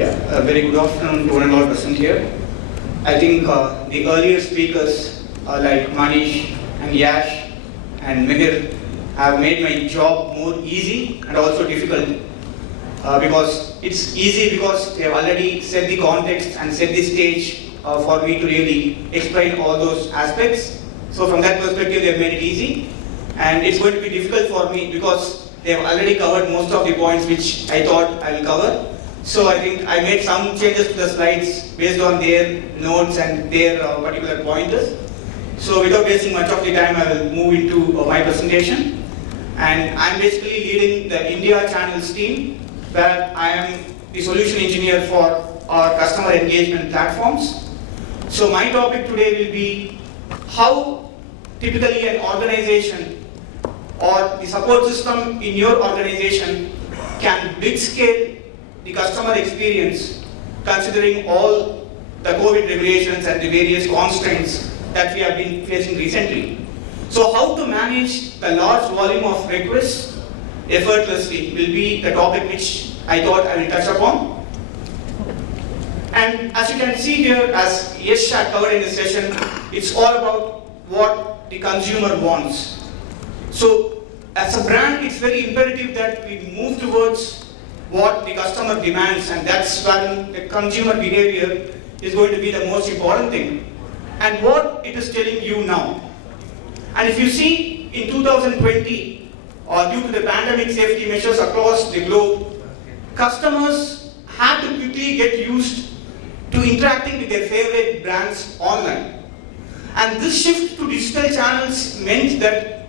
Yeah, a very good afternoon to one and all present here. I think the earlier speakers like Manish and Yash and Mihir have made my job more easy and also difficult because it's easy because they have already set the context and set the stage for me to really explain all those aspects. So from that perspective, they have made it easy, and it's going to be difficult for me because they have already covered most of the points which I thought I will cover. So I think I made some changes to the slides based on their notes and their particular pointers. So without wasting much of the time, I will move into my presentation. And I'm basically leading the India channels team, where I am the solution engineer for our customer engagement platforms. So my topic today will be how typically an organization or the support system in your organization can blitz scale the customer experience considering all the COVID regulations and the various constraints that we have been facing recently. So how to manage the large volume of requests effortlessly will be the topic which I thought I will touch upon. And as you can see here, as Yash had covered in this session, it's all about what the consumer wants. So as a brand, it's very imperative that we move towards what the customer demands, and that's when the consumer behavior is going to be the most important thing, and what it is telling you now. And if you see in 2020, due to the pandemic safety measures across the globe, customers had to quickly get used to interacting with their favorite brands online. And this shift to digital channels meant that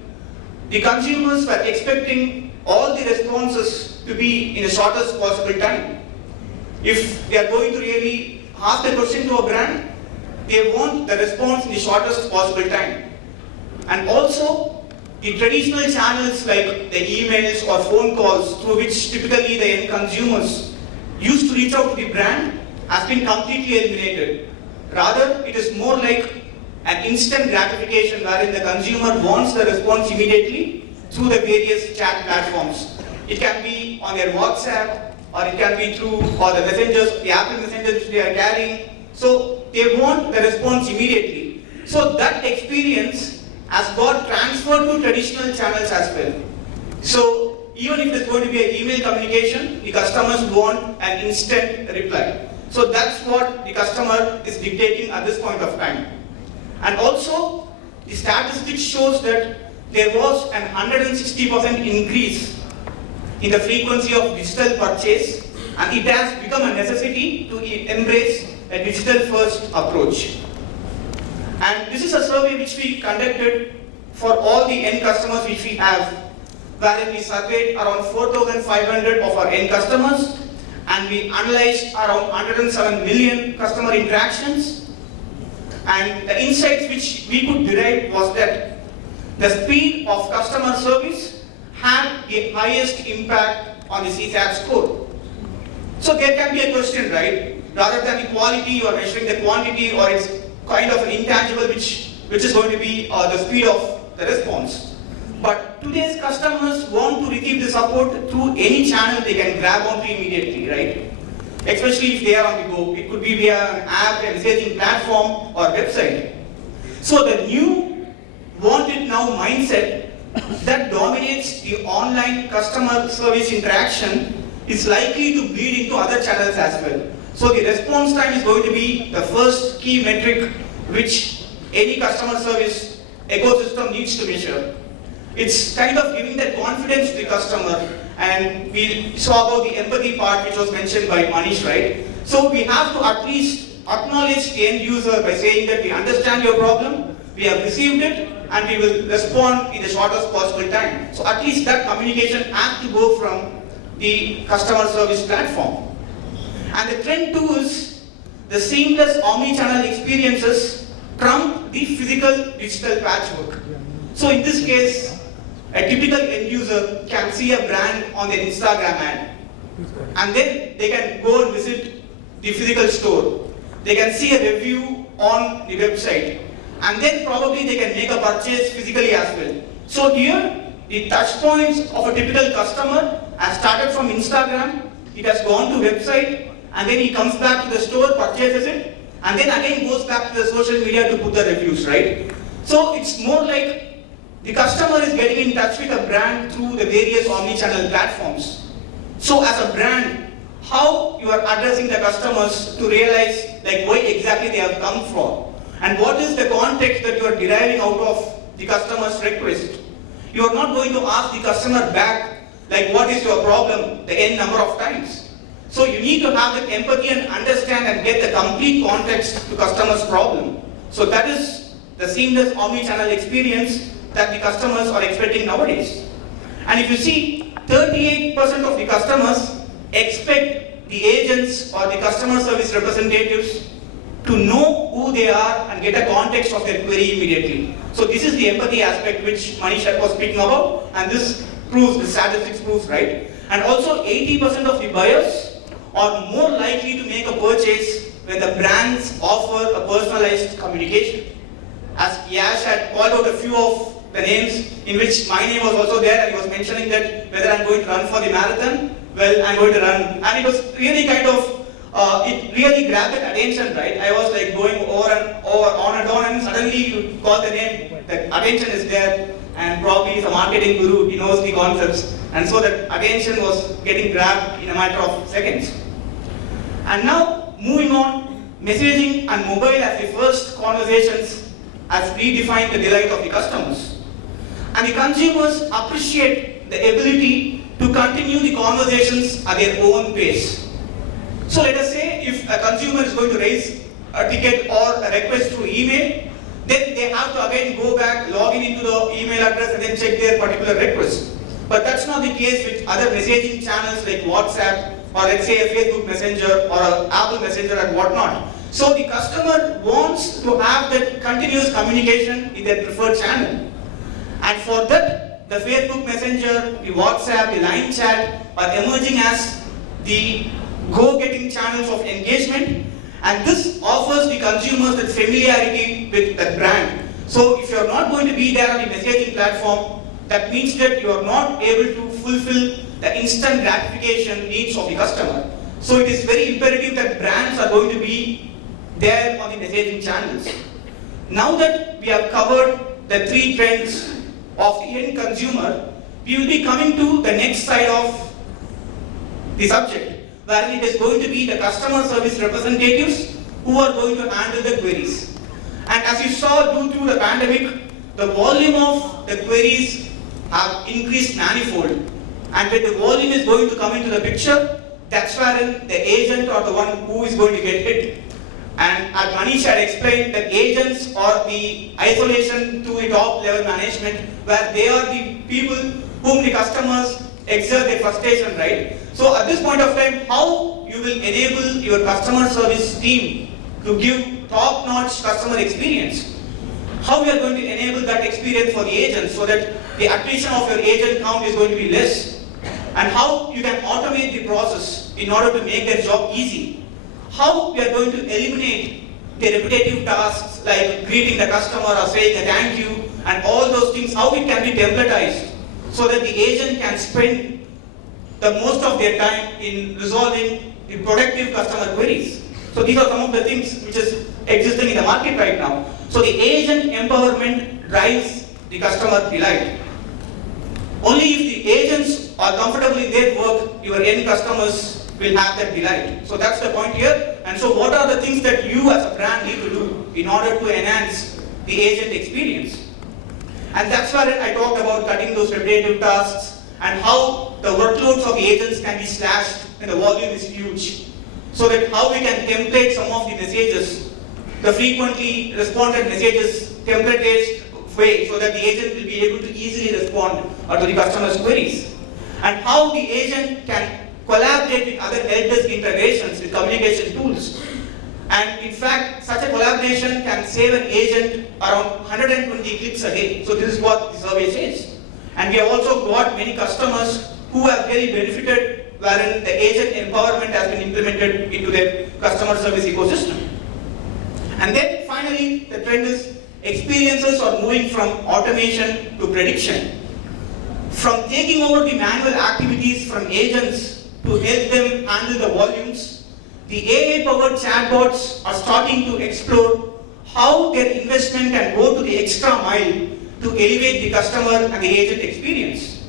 the consumers were expecting all the responses to be in the shortest possible time. If they are going to really ask a question to a brand, they want the response in the shortest possible time. And also, the traditional channels like the emails or phone calls through which typically the end consumers used to reach out to the brand has been completely eliminated. Rather, it is more like an instant gratification wherein the consumer wants the response immediately through the various chat platforms. It can be on their WhatsApp, or it can be through the messengers, the Apple messengers which they are carrying. So they want the response immediately. So that experience has got transferred to traditional channels as well. So even if there's going to be an email communication, the customers want an instant reply. So that's what the customer is dictating at this point of time. And also, the statistics shows that there was an 160% increase in the frequency of digital purchase, and it has become a necessity to embrace a digital-first approach. And this is a survey which we conducted for all the end customers which we have, wherein we surveyed around 4,500 of our end customers, and we analyzed around 107 million customer interactions. And the insights which we could derive was that the speed of customer service had the highest impact on the CSAT score. So there can be a question, right? Rather than the quality, you are measuring the quantity, or it's kind of an intangible which is going to be the speed of the response. But today's customers want to receive the support through any channel they can grab onto immediately, right? Especially if they are on the go. It could be via an app, a messaging platform, or website. So the new want it now mindset that dominates the online customer service interaction is likely to bleed into other channels as well. So the response time is going to be the first key metric which any customer service ecosystem needs to measure. It's kind of giving that confidence to the customer, and we saw about the empathy part which was mentioned by Manish, right? So we have to at least acknowledge the end user by saying that we understand your problem, we have received it, and we will respond in the shortest possible time. So at least that communication has to go from the customer service platform. And the trend too is the seamless omni-channel experiences trump the physical digital patchwork. So in this case, a typical end user can see a brand on their Instagram ad, and then they can go and visit the physical store. They can see a review on the website, and then probably they can make a purchase physically as well. So here, the touch points of a typical customer has started from Instagram, it has gone to website, and then he comes back to the store, purchases it, and then again goes back to the social media to put the reviews, right? So it's more like the customer is getting in touch with a brand through the various omni-channel platforms. So as a brand, how you are addressing the customers to realize like why exactly they have come from, and what is the context that you are deriving out of the customer's request. You are not going to ask the customer back like what is your problem the n number of times. So you need to have that empathy and understand and get the complete context to customer's problem. So that is the seamless omni-channel experience that the customers are expecting nowadays. And if you see, 38% of the customers expect the agents or the customer service representatives to know who they are and get a context of their query immediately. So this is the empathy aspect which Manish was speaking about, and this proves, the statistics proves, right? And also 80% of the buyers are more likely to make a purchase when the brands offer a personalized communication. As Yash had called out a few of the names in which my name was also there, and he was mentioning that whether I'm going to run for the marathon, well, I'm going to run. And it was really kind of, it really grabbed that attention, right? I was like going over and on, and suddenly you call the name, the attention is there, and probably he's a marketing guru, he knows the concepts. And so that attention was getting grabbed in a matter of seconds. And now, moving on, messaging and mobile as the first conversations has redefined the delight of the customers. And the consumers appreciate the ability to continue the conversations at their own pace. So let us say if a consumer is going to raise a ticket or a request through email, then they have to again go back, log in into the email address and then check their particular request. But that's not the case with other messaging channels like WhatsApp, or let's say a Facebook Messenger or an Apple Messenger and whatnot. So the customer wants to have that continuous communication in their preferred channel. And for that, the Facebook Messenger, the WhatsApp, the Line chat are emerging as the go-getting channels of engagement, and this offers the consumers that familiarity with that brand. So if you are not going to be there on the messaging platform, that means that you are not able to fulfill the instant gratification needs of the customer. So it is very imperative that brands are going to be there on the messaging channels. Now that we have covered the three trends of the end consumer, we will be coming to the next side of the subject, where it is going to be the customer service representatives who are going to handle the queries. And as you saw, due to the pandemic, the volume of the queries have increased manifold. And when the volume is going to come into the picture, that's wherein the agent or the one who is going to get hit. And as Manish had explained, that agents or the isolation to the top level management, where they are the people whom the customers exert their frustration, right? So at this point of time, how you will enable your customer service team to give top-notch customer experience? How we are going to enable that experience for the agents so that the attrition of your agent count is going to be less? And how you can automate the process in order to make their job easy? How we are going to eliminate the repetitive tasks like greeting the customer or saying a thank you and all those things, how it can be templatized so that the agent can spend the most of their time in resolving the productive customer queries. So these are some of the things which is existing in the market right now. So the agent empowerment drives the customer delight. Only if the agents are comfortable in their work, your end customers will have that delight. So that's the point here. And so what are the things that you as a brand need to do in order to enhance the agent experience? And that's where I talked about cutting those repetitive tasks and how the workloads of the agents can be slashed when the volume is huge. So that how we can template some of the messages, the frequently responded messages, template-based way, so that the agent will be able to easily respond to the customer's queries. And how the agent can collaborate with other help desk integrations with communication tools. And in fact, such a collaboration can save an agent around 120 clicks a day. So this is what the survey says. And we have also got many customers who have really benefited wherein the agent empowerment has been implemented into their customer service ecosystem. And then finally, the trend is experiences are moving from automation to prediction. From taking over the manual activities from agents to help them handle the volumes, the AI-powered chatbots are starting to explore how their investment can go to the extra mile to elevate the customer and the agent experience.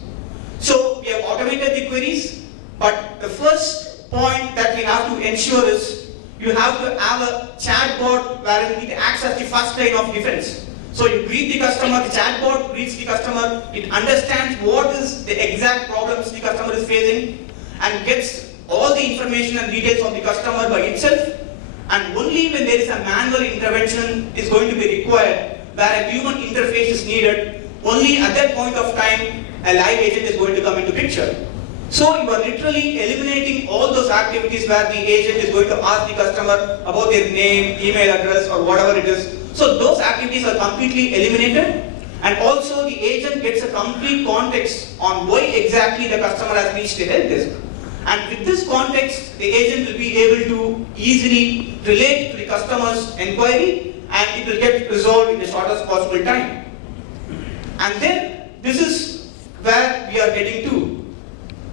So we have automated the queries, but the first point that we have to ensure is you have to have a chatbot wherein it acts as the first line of defense. So you greet the customer, the chatbot greets the customer, it understands what is the exact problems the customer is facing and gets all the information and details of the customer by itself, and only when there is a manual intervention is going to be required where a human interface is needed, only at that point of time a live agent is going to come into picture. So you are literally eliminating all those activities where the agent is going to ask the customer about their name, email address or whatever it is. So those activities are completely eliminated, and also the agent gets a complete context on why exactly the customer has reached the help desk. And with this context, the agent will be able to easily relate to the customer's inquiry and it will get resolved in the shortest possible time. And then this is where we are getting to.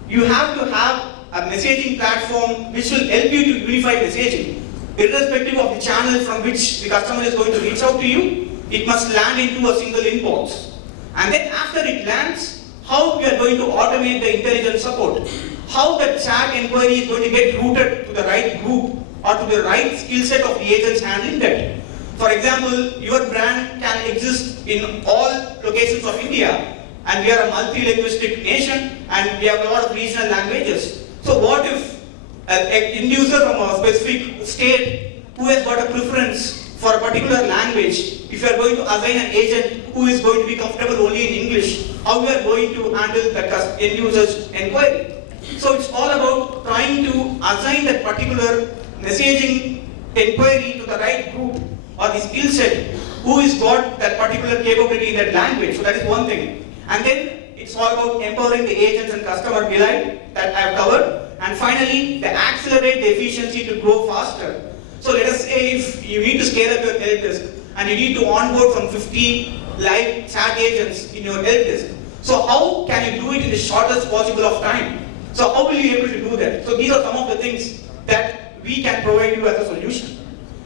You have to have a messaging platform which will help you to unify messaging. Irrespective of the channel from which the customer is going to reach out to you, it must land into a single inbox. And then after it lands, how we are going to automate the intelligent support. How the chat inquiry is going to get routed to the right group or to the right skill set of the agents handling that. For example, your brand can exist in all locations of India, and we are a multi-linguistic nation and we have a lot of regional languages. So what if an end user from a specific state who has got a preference for a particular language, if you are going to assign an agent who is going to be comfortable only in English, how we are going to handle the end user's inquiry? So it's all about trying to assign that particular messaging inquiry to the right group or the skill set who has got that particular capability in that language. So that is one thing. And then it's all about empowering the agents and customer delight that I have covered. And finally, the accelerate the efficiency to grow faster. So let us say if you need to scale up your help desk and you need to onboard from 50 live chat agents in your help desk. So how can you do it in the shortest possible of time? So how will you be able to do that? So these are some of the things that we can provide you as a solution.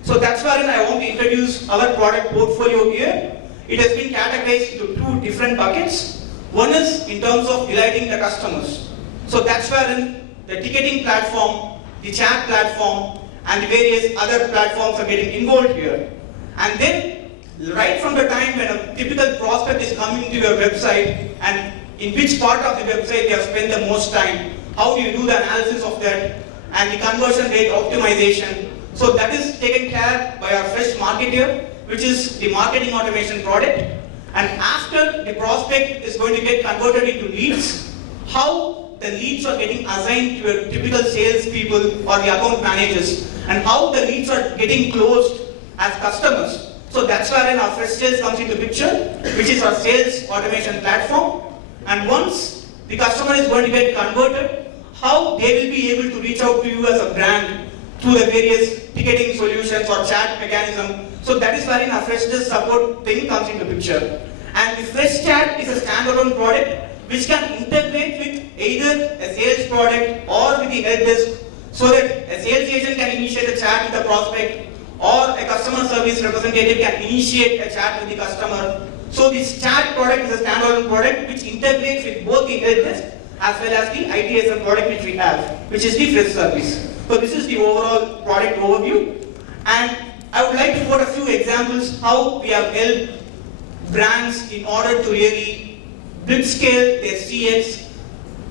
So that's wherein I want to introduce our product portfolio here. It has been categorized into two different buckets. One is in terms of delighting the customers. So that's wherein the ticketing platform, the chat platform, and the various other platforms are getting involved here. And then, right from the time when a typical prospect is coming to your website and in which part of the website they have spent the most time, how do you do the analysis of that, and the conversion rate optimization. So that is taken care by our fresh marketer, which is the marketing automation product. And after the prospect is going to get converted into leads, how the leads are getting assigned to your typical sales people or the account managers, and how the leads are getting closed as customers. So that's wherein our fresh sales comes into picture, which is our sales automation platform. And once the customer is going to get converted, how they will be able to reach out to you as a brand through the various ticketing solutions or chat mechanism. So that is wherein our fresh desk support thing comes into picture. And the fresh chat is a standalone product which can integrate with either a sales product or with the help desk, so that a sales agent can initiate a chat with the prospect or a customer service representative can initiate a chat with the customer. So this chat product is a standalone product which integrates with both the help desk as well as the ITSM product which we have, which is the fresh service. So this is the overall product overview. And I would like to quote a few examples how we have helped brands in order to really blitz scale their CX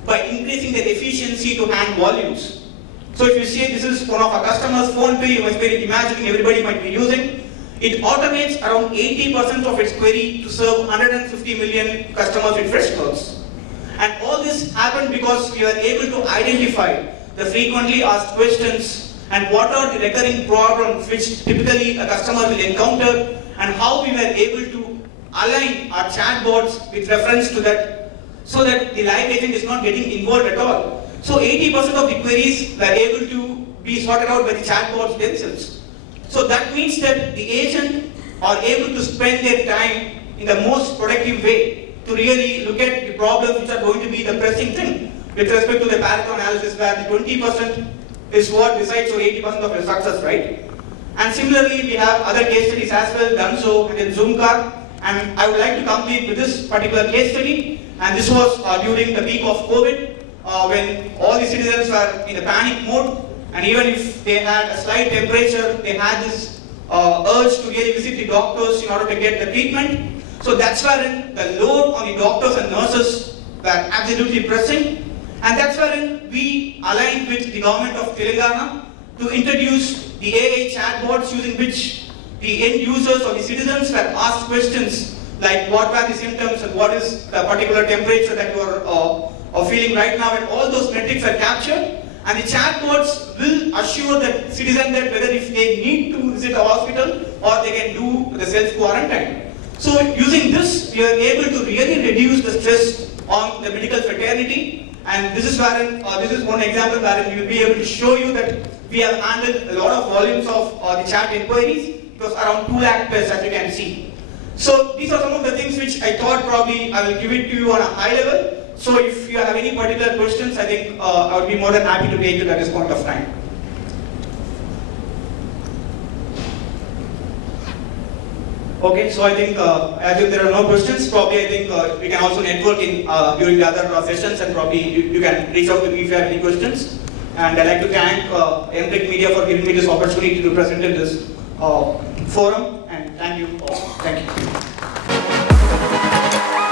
by increasing their efficiency to hand volumes. So if you see this is one of our customers' phone pay, you must be imagining everybody might be using. It automates around 80% of its query to serve 150 million customers with Freshworks. And all this happened because we were able to identify the frequently asked questions and what are the recurring problems which typically a customer will encounter, and how we were able to align our chatbots with reference to that, so that the live agent is not getting involved at all. So 80% of the queries were able to be sorted out by the chatbots themselves. So that means that the agent are able to spend their time in the most productive way to really look at the problems which are going to be the pressing thing with respect to the Pareto analysis, where the 20% is what decides your 80% of your success, right? And similarly, we have other case studies as well, done so in Zoomcar. And I would like to complete with this particular case study. And this was during the peak of COVID, when all the citizens were in a panic mode. And even if they had a slight temperature, they had this urge to really visit the doctors in order to get the treatment. So that's wherein the load on the doctors and nurses were absolutely pressing. And that's wherein we aligned with the government of Telangana to introduce the AI chatbots using which the end users or the citizens were asked questions like what were the symptoms and what is the particular temperature that you are feeling right now, and all those metrics are captured. And the chatbots will assure that citizen that whether if they need to visit a hospital or they can do the self-quarantine. So using this, we are able to really reduce the stress on the medical fraternity. And this is wherein, this is one example wherein we will be able to show you that we have handled a lot of volumes of the chat inquiries. It was around 2 lakh plus, as you can see. So these are some of the things which I thought probably I will give it to you on a high level. So if you have any particular questions, I think I would be more than happy to take it at this point of time. Okay, so I think as if there are no questions, probably I think we can also network in during the other sessions, and probably you can reach out to me if you have any questions. And I'd like to thank Empiric Media for giving me this opportunity to present in this forum, and thank you all. Thank you.